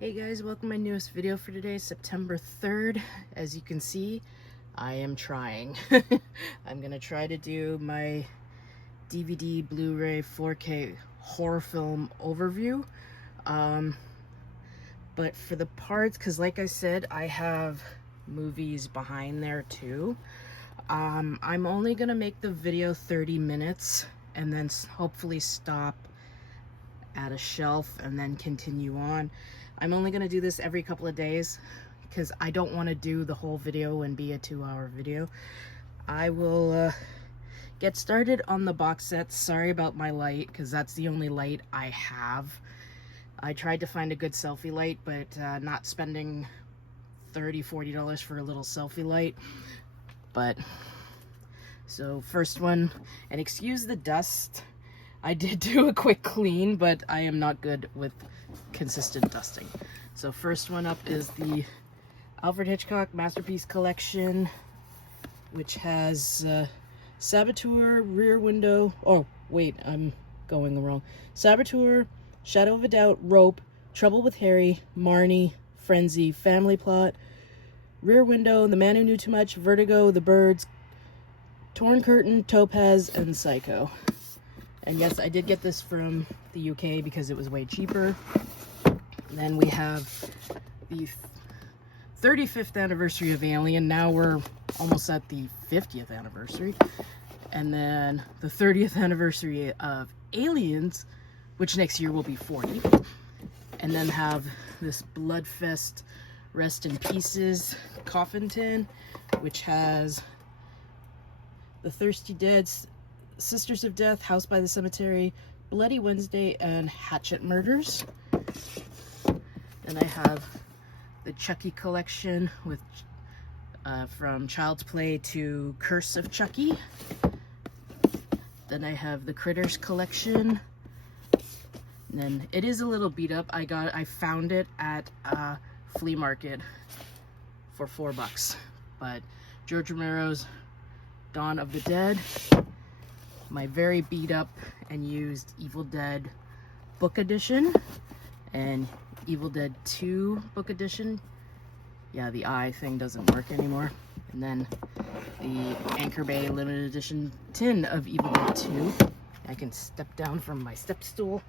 Hey guys, welcome to my newest video for today, September 3rd. As you can see, I am trying. I'm gonna try to do my DVD, Blu-ray, 4K horror film overview. But for the parts, because like I said, I have movies behind there too. I'm only gonna make the video 30 minutes and then hopefully stop at a shelf and then continue on. I'm only going to do this every couple of days because I don't want to do the whole video and be a 2-hour video. I will get started on the box sets. Sorry about my light because that's the only light I have. I tried to find a good selfie light, but not spending $30–40 for a little selfie light. But so first one, and excuse the dust. I did do a quick clean, but I am not good with consistent dusting. So first one up is the Alfred Hitchcock Masterpiece Collection, which has Saboteur, Rear Window, oh wait, I'm going wrong. Saboteur, Shadow of a Doubt, Rope, Trouble with Harry, Marnie, Frenzy, Family Plot, Rear Window, The Man Who Knew Too Much, Vertigo, The Birds, Torn Curtain, Topaz, and Psycho. And yes, I did get this from the UK because it was way cheaper. And then we have the 35th anniversary of Alien. Now we're almost at the 50th anniversary. And then the 30th anniversary of Aliens, which next year will be 40. And then have this Bloodfest Rest in Pieces coffin tin, which has The Thirsty Dead, Sisters of Death, House by the Cemetery, Bloody Wednesday, and Hatchet Murders. Then I have the Chucky collection with from Child's Play to Curse of Chucky. Then I have the Critters collection. And then it is a little beat up. I found it at a flea market for $4. But George Romero's Dawn of the Dead, my very beat up and used Evil Dead book edition, and Evil Dead 2 book edition. Yeah, the eye thing doesn't work anymore. And then the Anchor Bay limited edition tin of Evil Dead 2. I can step down from my step stool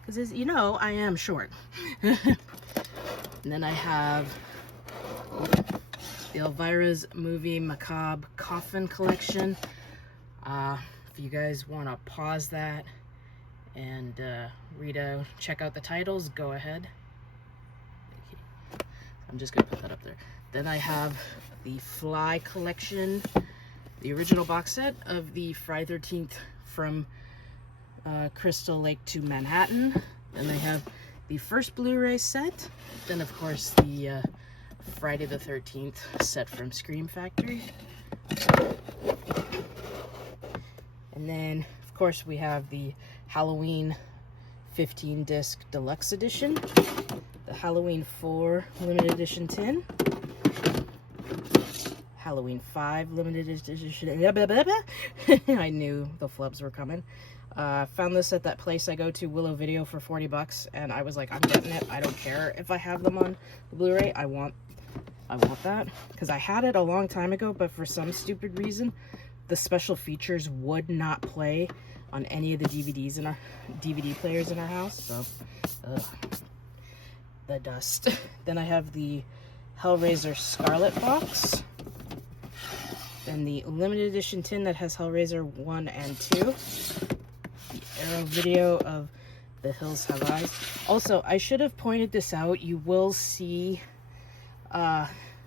because, as you know, I am short. And then I have the Elvira's Movie Macabre Coffin collection. If you guys want to pause that and check out the titles, go ahead. Okay. I'm just going to put that up there. Then I have the Fly collection, the original box set of the Friday 13th from Crystal Lake to Manhattan. Then I have the first Blu-ray set. Then, of course, the Friday the 13th set from Scream Factory. And then, of course, we have the Halloween 15-disc deluxe edition, the Halloween 4 limited edition tin, Halloween 5 limited edition. I knew the flubs were coming. Found this at that place I go to, Willow Video, for $40, and I was like, I'm getting it. I don't care if I have them on the Blu-ray. I want that, because I had it a long time ago, but for some stupid reason, the special features would not play on any of the DVDs in our DVD players in our house. So, the dust. Then I have the Hellraiser Scarlet box, then the limited edition tin that has Hellraiser 1 and 2, the Arrow Video of The Hills Have Eyes. Also, I should have pointed this out. You will see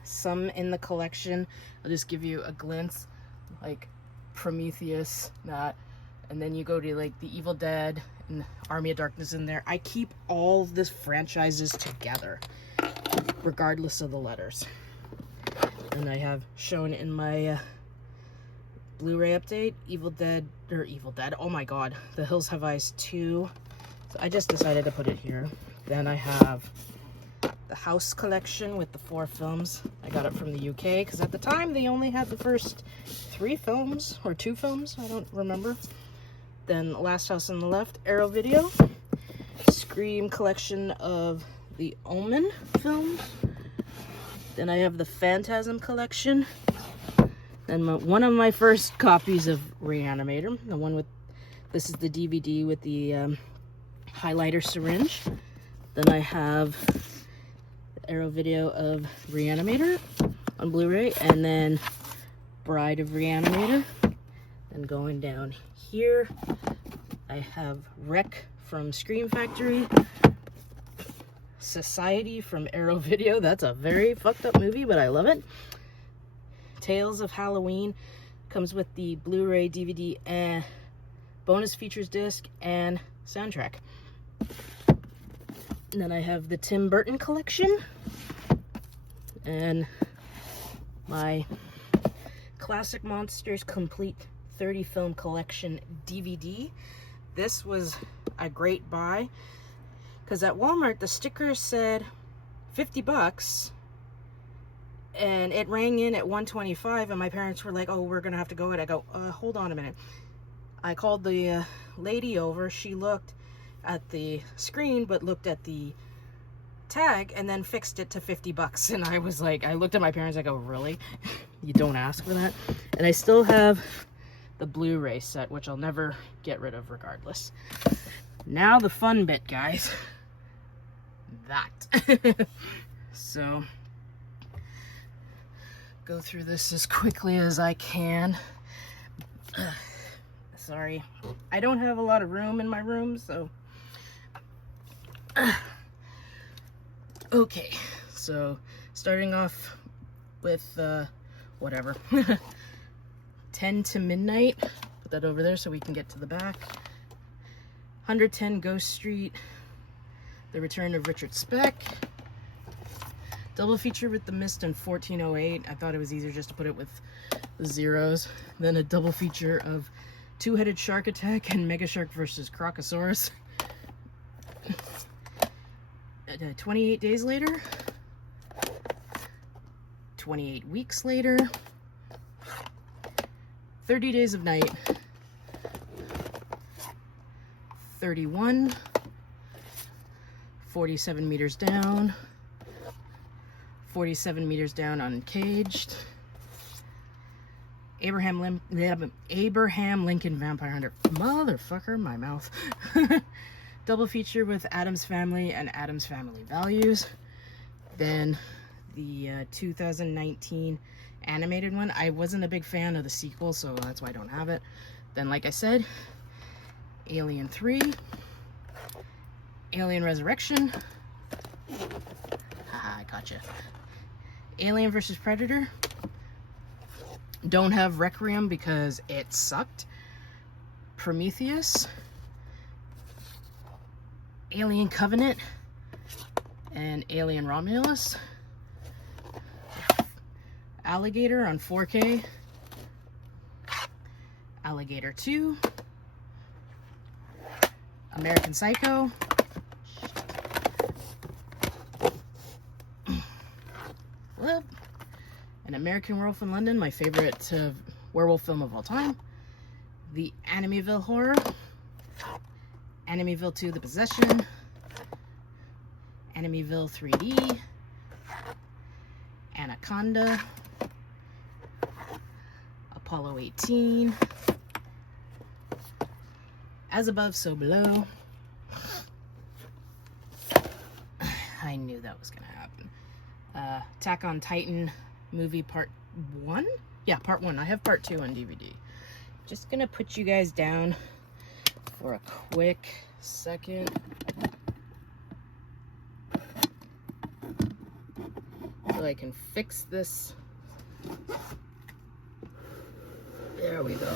some in the collection. I'll just give you a glimpse, like Prometheus, that, and then you go to like the Evil Dead and Army of Darkness in there. I keep all the franchises together, regardless of the letters. And I have shown in my Blu-ray update, Evil Dead, oh my god, The Hills Have Eyes 2. So I just decided to put it here. Then I have the House collection with the 4 films. I got it from the UK because at the time they only had the first 3 films or 2 films, I don't remember. Then Last House on the Left, Arrow Video, Scream collection of the Omen films. Then I have the Phantasm collection. Then one of my first copies of Reanimator, the one with, this is the DVD with the highlighter syringe. Then I have the Arrow video of Reanimator on Blu-ray, and then Bride of Reanimator. And going down here, I have Wreck from Scream Factory, Society from Arrow Video. That's a very fucked up movie, but I love it. Tales of Halloween comes with the Blu-ray, DVD, and bonus features disc and soundtrack. And then I have the Tim Burton collection and my Classic Monsters Complete 30 film collection DVD. This was a great buy because at Walmart the sticker said 50 bucks and it rang in at 125, and my parents were like, oh, we're gonna have to go. And I go, hold on a minute. I called the lady over. She looked at the screen but looked at the tag and then fixed it to 50 bucks. And I was like, I looked at my parents, I go, really? You don't ask for that? And I still have the Blu-ray set, which I'll never get rid of regardless. Now the fun bit, guys. That. So, go through this as quickly as I can. Sorry. I don't have a lot of room in my room, so... Okay, so starting off with whatever 10 to Midnight, put that over there so we can get to the back. 110 Ghost Street, The Return of Richard Speck, double feature with The Mist and 1408. I thought it was easier just to put it with the zeros. Then a double feature of Two-Headed Shark Attack and Mega Shark vs. Crocosaurus. 28 Days Later, 28 Weeks Later, 30 Days of Night, 31, 47 Meters Down, 47 Meters Down Uncaged, Abraham Lincoln Vampire Hunter. Motherfucker, my mouth. Double feature with Addams Family and Addams Family Values. Then the 2019 animated one. I wasn't a big fan of the sequel, so that's why I don't have it. Then, like I said, Alien 3, Alien Resurrection. I gotcha. Alien vs. Predator. Don't have Requiem because it sucked. Prometheus. Alien Covenant and Alien Romulus. Alligator on 4K. Alligator 2. American Psycho. An American Werewolf in London, my favorite werewolf film of all time. The Amityville Horror. Amityville 2, The Possession, Amityville 3D, Anaconda, Apollo 18, As Above, So Below. I knew that was going to happen. Attack on Titan movie part 1? Yeah, part 1. I have part 2 on DVD. Just going to put you guys down for a quick second. So I can fix this. There we go.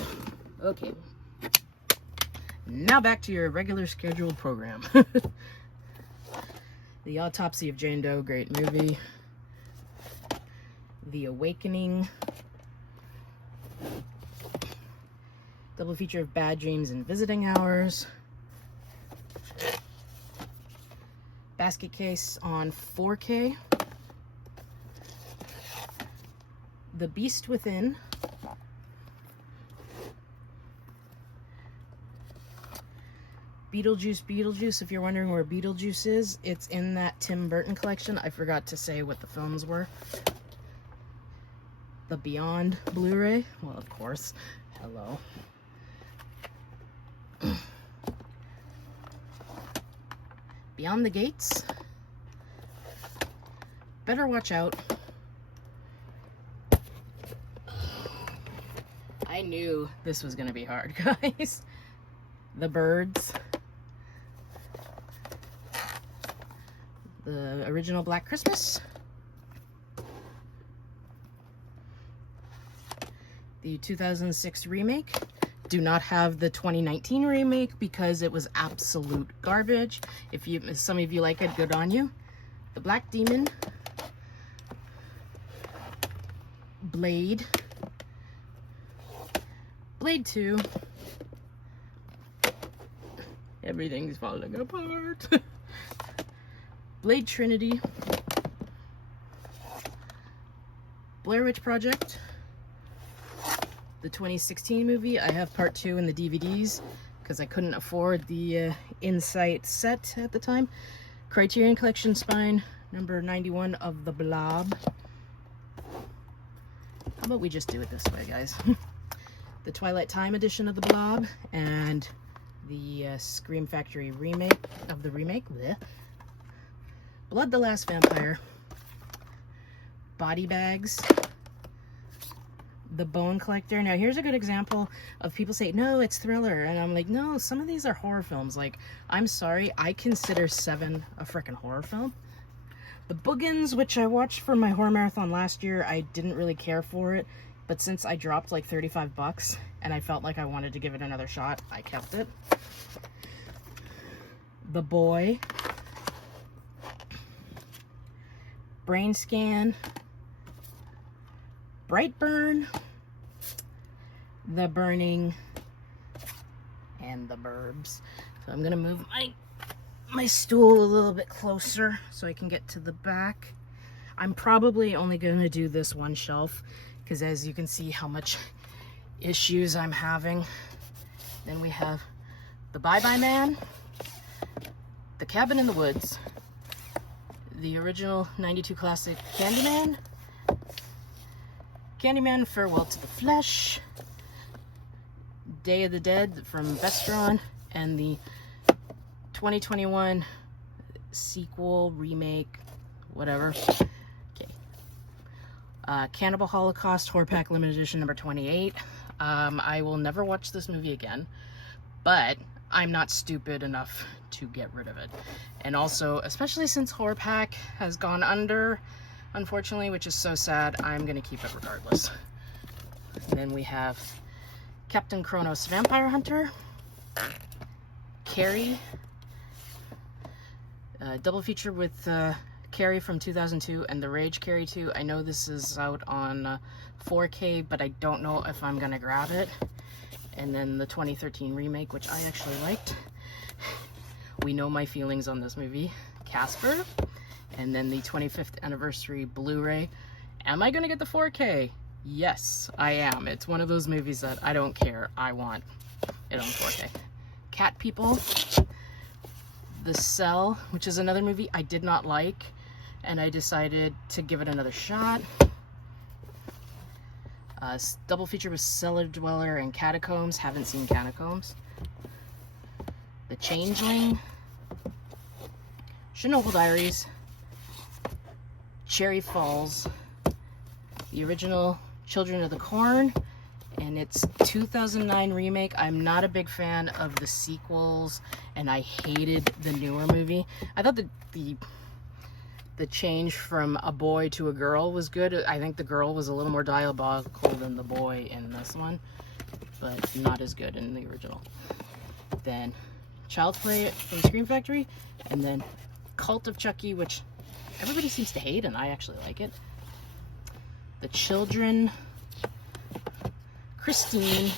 Okay. Now back to your regular scheduled program. The Autopsy of Jane Doe, great movie. The Awakening. Double feature of Bad Dreams and Visiting Hours. Basket Case on 4K. The Beast Within. Beetlejuice. If you're wondering where Beetlejuice is, it's in that Tim Burton collection. I forgot to say what the films were. The Beyond Blu-ray. Well, of course. Hello. Beyond the Gates. Better Watch Out. I knew this was gonna be hard, guys. The Birds. The original Black Christmas. The 2006 remake. Do not have the 2019 remake because it was absolute garbage. If some of you like it, good on you. The Black Demon. Blade. Blade 2. Everything's falling apart. Blade Trinity. Blair Witch Project. The 2016 movie. I have part 2 in the DVDs because I couldn't afford the Insight set at the time. Criterion Collection Spine, number 91 of The Blob. How about we just do it this way, guys? The Twilight Time edition of The Blob and the Scream Factory remake of the remake. Blech. Blood the Last Vampire. Body Bags. The Bone Collector. Now here's a good example of people say, no, it's thriller. And I'm like, no, some of these are horror films. Like, I'm sorry, I consider Seven a freaking horror film. The Boogans, which I watched for my horror marathon last year, I didn't really care for it. But since I dropped like 35 bucks and I felt like I wanted to give it another shot, I kept it. The Boy. Brain Scan. Brightburn. The Burning. And The Burbs. So I'm gonna move my stool a little bit closer so I can get to the back. I'm probably only gonna do this one shelf because as you can see how much issues I'm having. Then we have The Bye Bye Man, The Cabin in the Woods, the original 92 classic Candyman, Candyman Farewell to the Flesh, Day of the Dead from Vestron, and the 2021 sequel, remake, whatever. Cannibal Holocaust Horror Pack Limited Edition number 28. I will never watch this movie again, but I'm not stupid enough to get rid of it. And also, especially since Horror Pack has gone under, unfortunately, which is so sad, I'm gonna keep it regardless. And then we have Captain Kronos Vampire Hunter, Carrie, double feature with Carrie from 2002 and The Rage Carrie 2. I know this is out on 4K, but I don't know if I'm gonna grab it. And then the 2013 remake, which I actually liked. We know my feelings on this movie, Casper. And then the 25th anniversary Blu-ray. Am I gonna get the 4K? Yes, I am. It's one of those movies that I don't care. I want it on 4K. Cat People. The Cell, which is another movie I did not like, and I decided to give it another shot. Double feature with Cellar Dweller and Catacombs. Haven't seen Catacombs. The Changeling. Chernobyl Diaries. Cherry Falls. The original Children of the Corn. And its 2009 remake. I'm not a big fan of the sequels, and I hated the newer movie. I thought the change from a boy to a girl was good. I think the girl was a little more diabolical than the boy in this one, but not as good in the original. Then Child's Play from Scream Factory, and then Cult of Chucky, which everybody seems to hate, and I actually like it. The Children, Christine,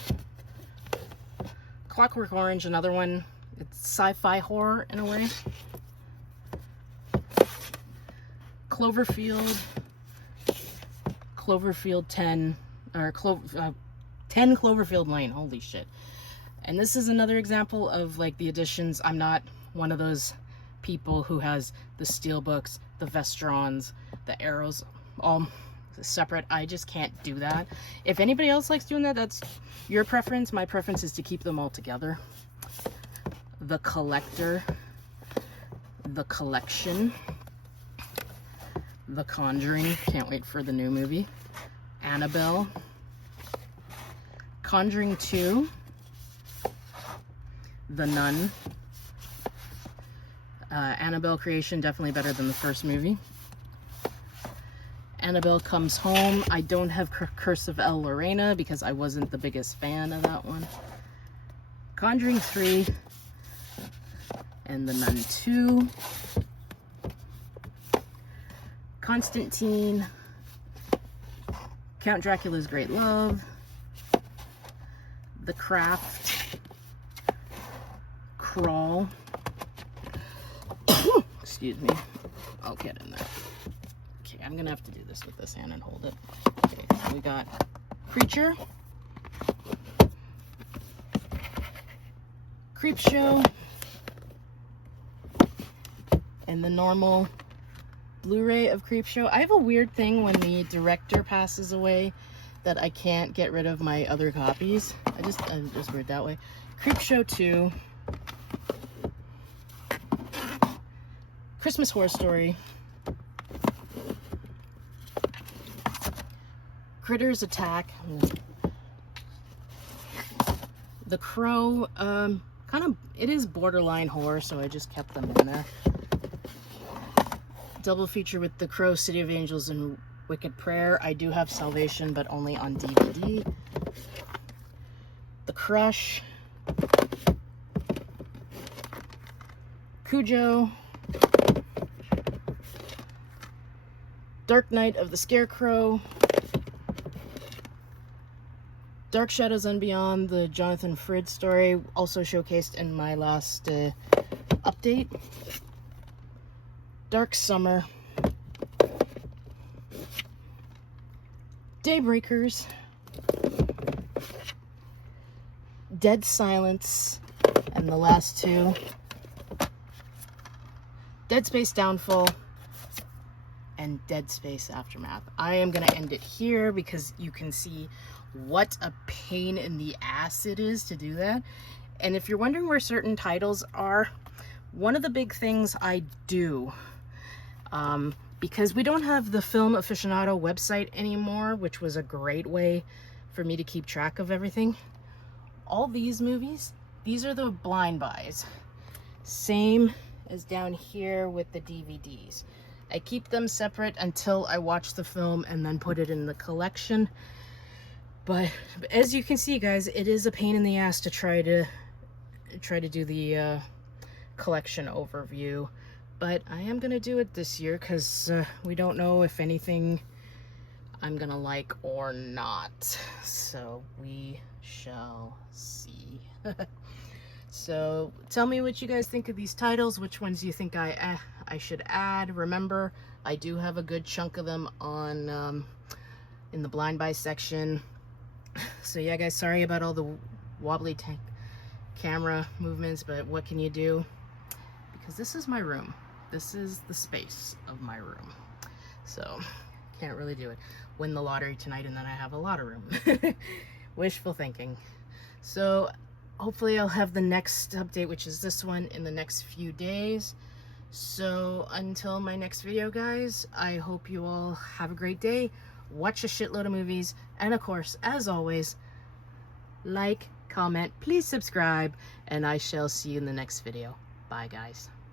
Clockwork Orange, another one. It's sci-fi horror in a way. Cloverfield 10, or 10 Cloverfield Lane, holy shit. And this is another example of like the editions. I'm not one of those people who has the steelbooks, the Vestrons, the arrows all separate. I just can't do that. If anybody else likes doing that, that's your preference. My preference is to keep them all together. The Collector, The Collection, The Conjuring, can't wait for the new movie, Annabelle, Conjuring 2, The Nun, Annabelle Creation, definitely better than the first movie. Annabelle Comes Home. I don't have Curse of El Lorena because I wasn't the biggest fan of that one. Conjuring 3 and The Nun 2. Constantine, Count Dracula's Great Love, The Craft, Crawl, excuse me, I'll get in there. Okay, I'm gonna have to do this with this hand and hold it. Okay, so we got Creature, Creepshow, and the normal Blu-ray of Creepshow. I have a weird thing when the director passes away that I can't get rid of my other copies. I'm just weird that way. Creepshow 2, Christmas Horror Story, Critters Attack, The Crow. Kind of, it is borderline horror, so I just kept them in there. Double feature with The Crow, City of Angels, and Wicked Prayer. I do have Salvation, but only on DVD. The Crush, Cujo, Dark Night of the Scarecrow, Dark Shadows and Beyond, the Jonathan Frid story, also showcased in my last update. Dark Summer, Daybreakers, Dead Silence, and the last two, Dead Space Downfall and Dead Space Aftermath. I am going to end it here because you can see what a pain in the ass it is to do that. And if you're wondering where certain titles are, one of the big things I do, because we don't have the Film Aficionado website anymore, which was a great way for me to keep track of everything. All these movies, these are the blind buys. Same as down here with the DVDs. I keep them separate until I watch the film and then put it in the collection. But as you can see, guys, it is a pain in the ass to try to do the collection overview. But I am going to do it this year because we don't know if anything I'm going to like or not. So we shall see. So tell me what you guys think of these titles. Which ones do you think I should add? Remember, I do have a good chunk of them on in the blind buy section. So yeah, guys, sorry about all the wobbly camera movements, but what can you do? Because this is my room. This is the space of my room. So can't really do it. Win the lottery tonight and then I have a lot of room. Wishful thinking. So hopefully I'll have the next update, which is this one, in the next few days. So until my next video, guys, I hope you all have a great day. Watch a shitload of movies. And of course, as always, like, comment, please subscribe, and I shall see you in the next video. Bye, guys.